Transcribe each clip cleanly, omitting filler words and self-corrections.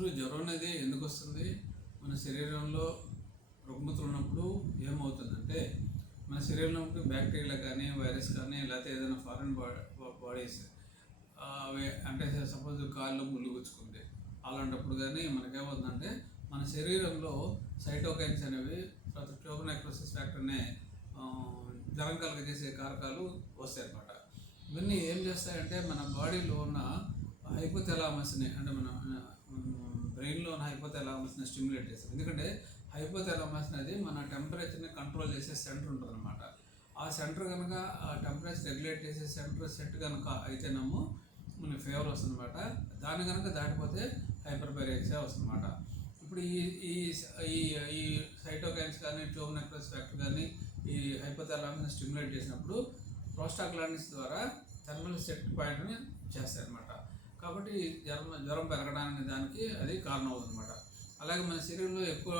అసలు జ్వరం అనేది ఎందుకు వస్తుంది? మన శరీరంలో రుగ్మతలు ఉన్నప్పుడు ఏమవుతుందంటే, మన శరీరంలోకి బ్యాక్టీరియా కానీ, వైరస్ కానీ, లేకపోతే ఏదైనా ఫారిన్ బాడీస్ అవి అంటే సపోజ్ కాళ్ళు ముళ్ళు గుచ్చుకుంటే అలాంటప్పుడు కానీ మనకేమవుతుందంటే, మన శరీరంలో సైటోకైన్స్ అనేవి తర్వాత ట్యూబర్ నెక్రోసిస్ ఫ్యాక్టర్ అనే జ్వరం కలగజేసే కారకాలు వస్తాయి అన్నమాట. ఇవన్నీ ఏం చేస్తాయంటే, మన బాడీలో ఉన్న హైపోథాలమస్ని అంటే మన బ్రెయిన్లో ఉన్న హైపోథాలమస్ని స్టిమ్యులేట్ చేస్తుంది. ఎందుకంటే హైపోథాలమస్ అనేది మన టెంపరేచర్ని కంట్రోల్ చేసే సెంటర్ ఉంటుంది అనమాట. ఆ సెంటర్ కనుక ఆ టెంపరేచర్ రెగ్యులేట్ చేసే సెట్ కనుక అయితేనేమో మనకి ఫీవర్ వస్తుంది అనమాట. దాన్ని కనుక దాటిపోతే హైపర్పైరేక్సియా వస్తుంది అనమాట. ఇప్పుడు ఈ ఈ ఈ సైటోకైన్స్ కానీ, ట్యూబర్ నెక్రోసిస్ ఫ్యాక్టర్ కానీ ఈ హైపోథాలమస్ని స్టిమ్యులేట్ చేసినప్పుడు ప్రోస్టాగ్లాండిన్స్ ద్వారా థర్మల్ సెట్ పాయింట్ని చేస్తాయి అనమాట. కాబట్టి జ్వరం పెరగడానికి దానికి అది కారణం అవుతుంది అనమాట. అలాగే మన శరీరంలో ఎక్కువ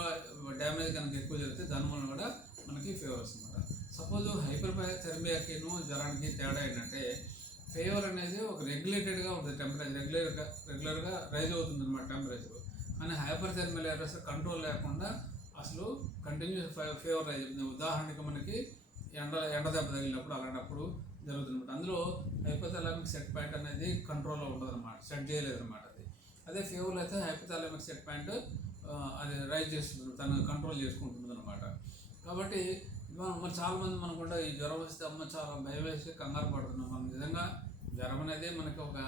డ్యామేజ్ కనుక ఎక్కువ జరిగితే దానివల్ల కూడా మనకి ఫీవర్ వస్తుంది అనమాట. సపోజ్ హైపర్థెర్మియాకిను జ్వరానికి తేడా ఏంటంటే, ఫీవర్ అనేది ఒక రెగ్యులేటెడ్గా ఉంటుంది, టెంపరేచర్ రెగ్యులర్గా రైజ్ అవుతుంది అనమాట టెంపరేచర్. కానీ హైపర్థెర్మియా కంట్రోల్ లేకుండా అసలు కంటిన్యూస్ ఫీవర్ రైజ్ అవుతుంది. ఉదాహరణకి మనకి ఎండ దెబ్బ తగిలినప్పుడు అలాంటప్పుడు జరుగుతుంది అనమాట. అందులో హైపోథాలమిక్ సెట్ పాయింట్ అనేది కంట్రోల్లో ఉండదు అనమాట, సెట్ చేయలేదు అనమాట. అదే ఫీవర్లో అయితే హైపోథాలమిక్ సెట్ పాయింట్ అది రైజ్ చేస్తుంది, తను కంట్రోల్ చేసుకుంటుంది అనమాట. కాబట్టి మరి చాలామంది మనకుండా ఈ జ్వరం వస్తే అమ్మ చాలా భయం వేసి కంగారు పడుతున్నాం. మనం నిజంగా జ్వరం అనేది మనకి ఒక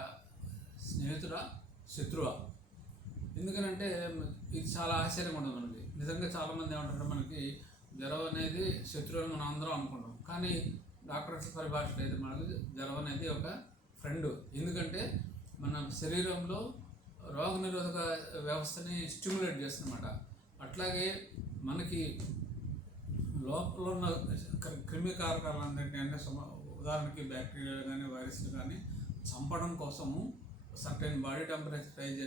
స్నేహితుడా శత్రువా? ఎందుకనంటే ఇది చాలా ఆశ్చర్యంగా ఉంటుంది మనకి. నిజంగా చాలామంది ఏమంటారు, మనకి జ్వరం అనేది శత్రువు అని మనం అందరం అనుకుంటాం. కానీ డాక్టర్స్ పరిభాషలో అయితే మనకి జ్వరం అనేది ఒక ఫ్రెండ్. ఎందుకంటే మన శరీరంలో రోగనిరోధక వ్యవస్థని స్టిమ్యులేట్ చేస్తుందన్నమాట. అట్లాగే మనకి లోపల ఉన్న క్రిమి కారకాలందరినీ అంటే ఉదాహరణకి బ్యాక్టీరియాలు కానీ, వైరస్లు కానీ చంపడం కోసము సర్టెన్ బాడీ టెంపరేచర్ రైజ్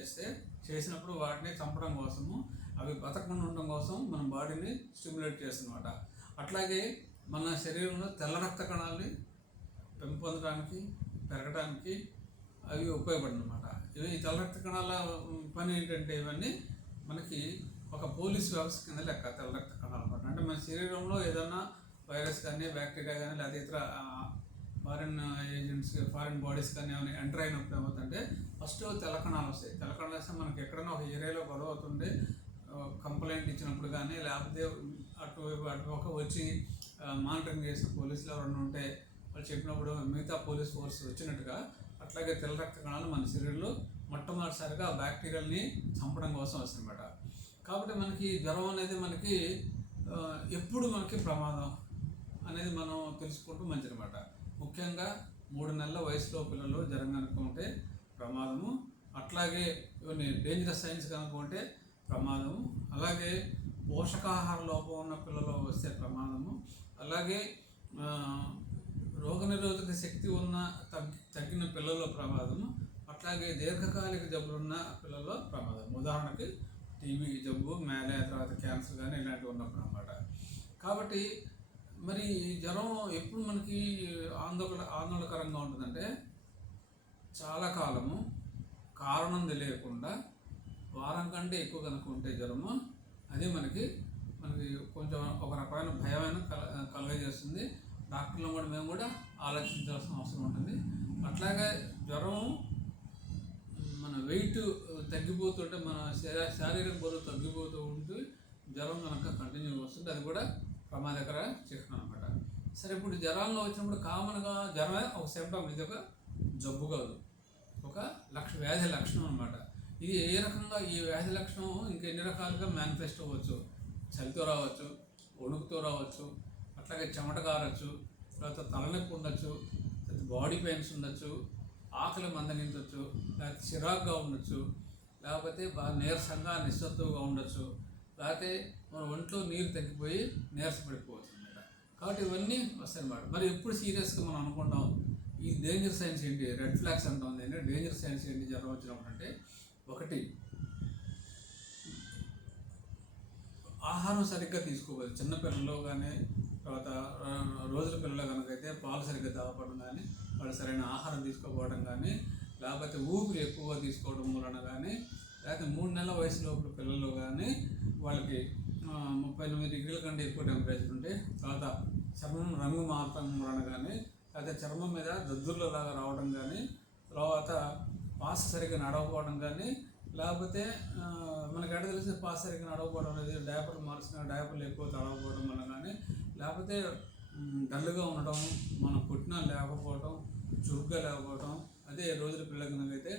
చేసినప్పుడు వాటిని చంపడం కోసము, అవి బతకకుండా ఉండడం కోసం మన బాడీని స్టిమ్యులేట్ చేస్తుందన్నమాట. అట్లాగే మన శరీరంలో తెల్ల రక్త కణాలని పెంపొందడానికి, పెరగడానికి అవి ఉపయోగపడిందన్నమాట. ఈ తెల్ల రక్త కణాల పని ఏంటంటే, ఇవన్నీ మనకి ఒక పోలీస్ వ్యవస్థ కింద లెక్క తెల్ల రక్త కణాలు అనమాట. అంటే మన శరీరంలో ఏదైనా వైరస్ కానీ, బ్యాక్టీరియా కానీ, లేదా ఇతర ఫారిన్ ఏజెంట్స్, ఫారిన్ బాడీస్ కానీ ఏమైనా ఎంటర్ అయినప్పుడు ఏమవుతుందంటే, ఫస్ట్ తెల్ల కణాలు వస్తాయి. తెల్ల కణాలు వస్తే మనకి ఎక్కడైనా ఒక ఏరియాలో గొడవ అవుతుండే కంప్లైంట్ ఇచ్చినప్పుడు కానీ, లేకపోతే అటు వచ్చి మానిటరింగ్ చేసే పోలీసులు ఎవరైనా ఉంటే వాళ్ళు చెప్పినప్పుడు మిగతా పోలీస్ ఫోర్స్ వచ్చినట్టుగా, అట్లాగే తెల్ల రక్త కణాలు మన శరీరంలో మొట్టమొదటిసారిగా ఆ బ్యాక్టీరియాలని చంపడం కోసం వస్తుందన్నమాట. కాబట్టి మనకి జ్వరం అనేది మనకి ఎప్పుడు మనకి ప్రమాదం అనేది మనం తెలుసుకుంటూ మంచిదన్నమాట. ముఖ్యంగా 3 నెలల వయసులో పిల్లలు జ్వరం కనుక ఉంటే ప్రమాదము. అట్లాగే ఇవన్నీ డేంజరస్ సైన్స్ కనుక ఉంటే ప్రమాదము. అలాగే పోషకాహార లోపం ఉన్న పిల్లలు వస్తే ప్రమాదము. అలాగే రోగనిరోధక శక్తి ఉన్న తగ్గిన పిల్లల్లో ప్రమాదము. అట్లాగే దీర్ఘకాలిక జబ్బులున్న పిల్లల్లో ప్రమాదం. ఉదాహరణకి టీబీ జబ్బు, మ్యాలేరియా, తర్వాత క్యాన్సర్ కానీ ఇలాంటివి ఉన్నప్పుడు అన్నమాట. కాబట్టి మరి జ్వరం ఎప్పుడు మనకి ఆందోళనకరంగా ఉంటుందంటే, చాలా కాలము కారణం తెలియకుండా వారం కంటే ఎక్కువ కనుక ఉంటే జ్వరము, అది మనకి కొంచెం ఒక రకమైన భయమైన కలుగజేస్తుంది. డాక్టర్లు కూడా మేము కూడా ఆలోచించాల్సిన అవసరం ఉంటుంది. అట్లాగే జ్వరం మన వెయిట్ తగ్గిపోతుంటే, మన శారీరక బరువు తగ్గిపోతూ ఉంటే జ్వరం కనుక కంటిన్యూ వస్తుంది, అది కూడా ప్రమాదకర చిహ్నం అనమాట. సరే, ఇప్పుడు జ్వరాల్లో వచ్చినప్పుడు కామన్గా జ్వరమే ఒక సింప్టమ్, ఇది ఒక జబ్బు కాదు, ఒక వ్యాధి లక్షణం అనమాట. ఇది ఏ రకంగా ఈ వ్యాధి లక్షణం ఇంకెన్ని రకాలుగా మేనిఫెస్ట్ అవ్వచ్చు. చలితో రావచ్చు, వణుకుతో రావచ్చు, అట్లాగే చెమట కారచ్చు, తర్వాత తలనొప్పి ఉండొచ్చు, బాడీ పెయిన్స్ ఉండొచ్చు, ఆకలి మందగించవచ్చు, లేకపోతే చిరాకుగా ఉండొచ్చు, లేకపోతే బాగా నీరసంగా నిస్సత్తుగా ఉండొచ్చు, లేకపోతే మన ఒంట్లో నీరు తగ్గిపోయి నీరసపడిపోవచ్చు అనమాట. కాబట్టి ఇవన్నీ వస్తాయి అన్నమాట. మరి ఎప్పుడు సీరియస్గా మనం అనుకుంటాం, ఈ డేంజర్ సైన్స్ ఏంటి, రెడ్ ఫ్లాగ్స్ అంటాం. ఏంటంటే డేంజర్ సైన్స్ ఏంటి జ్వరం వచ్చినప్పుడు అంటే, ఒకటి ఆహారం సరిగ్గా తీసుకోవాలి. చిన్నపిల్లలు కానీ, తర్వాత రోజుల పిల్లలు కనుకైతే పాలు సరిగ్గా తాగడం కానీ, వాళ్ళు సరైన ఆహారం తీసుకోకపోవడం కానీ, లేకపోతే ఊపిరి ఎక్కువగా తీసుకోవడం వలన కానీ, లేకపోతే 3 నెలల వయసు లోపల పిల్లలు కానీ వాళ్ళకి 38 డిగ్రీల కంటే ఎక్కువ టెంపరేచర్ ఉంటే, తర్వాత చర్మం రంగు మారటం వలన కానీ, లేకపోతే చర్మం మీద దద్దుర్లలాగా రావడం కానీ, తర్వాత పాస్ సరిగ్గా నడవకపోవడం కానీ, లేకపోతే మనకి ఎక్కడ తెలిసి పాస్ సరిగ్గా నడవకపోవడం అనేది డైపర్లు మార్చిన డైపర్లు ఎక్కువ తడవకపోవడం వల్ల కానీ, లేకపోతే డల్గా ఉండడం, మనం పుట్టిన లేకపోవడం, చురుగ్గా లేకపోవడం, అదే రోజుల పిల్లల కనుకైతే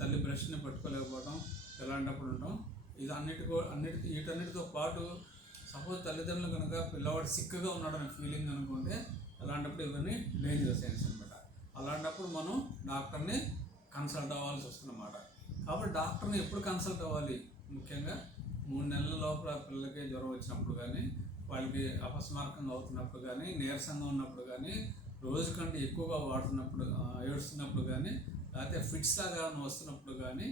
తల్లి బ్రష్ని పట్టుకోలేకపోవడం, ఇలాంటప్పుడు ఉండడం. వీటన్నిటితో పాటు సపోజ్ తల్లిదండ్రులు కనుక పిల్లవాడు సిక్గా ఉన్నాడని ఫీలింగ్ అనుకుంటే, అలాంటప్పుడు ఇవన్నీ డేంజర్ సైన్స్ అనమాట. అలాంటప్పుడు మనం డాక్టర్ని కన్సల్ట్ అవ్వాల్సి వస్తుందన్నమాట. కాబట్టి డాక్టర్ని ఎప్పుడు కన్సల్ట్ అవ్వాలి? ముఖ్యంగా 3 నెలల లోపల పిల్లలకి జ్వరం వచ్చినప్పుడు కానీ, వాళ్ళకి అపస్మారకంగా అవుతున్నప్పుడు కానీ, నీరసంగా ఉన్నప్పుడు కానీ, రోజు కంటే ఎక్కువగా వాడుతున్నప్పుడు, ఏడుస్తున్నప్పుడు కానీ, లేకపోతే ఫిట్స్ లాగా వస్తున్నప్పుడు కానీ,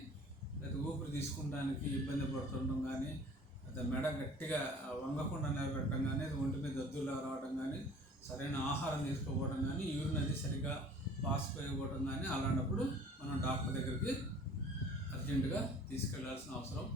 లేకపోతే ఊపిరి తీసుకుంటానికి ఇబ్బంది పడుతుండడం కానీ, లేకపోతే మెడ గట్టిగా వంగకుండా నిలబెట్టడం కానీ, ఒంటి మీద దద్దులా రావడం కానీ, సరైన ఆహారం తీసుకోకపోవడం కానీ, యూరిన్ అది సరిగ్గా పాస్ పోయకపోవడం కానీ, అలాంటప్పుడు మనం డాక్టర్ దగ్గరికి అర్జెంటుగా తీసుకెళ్లాల్సిన అవసరం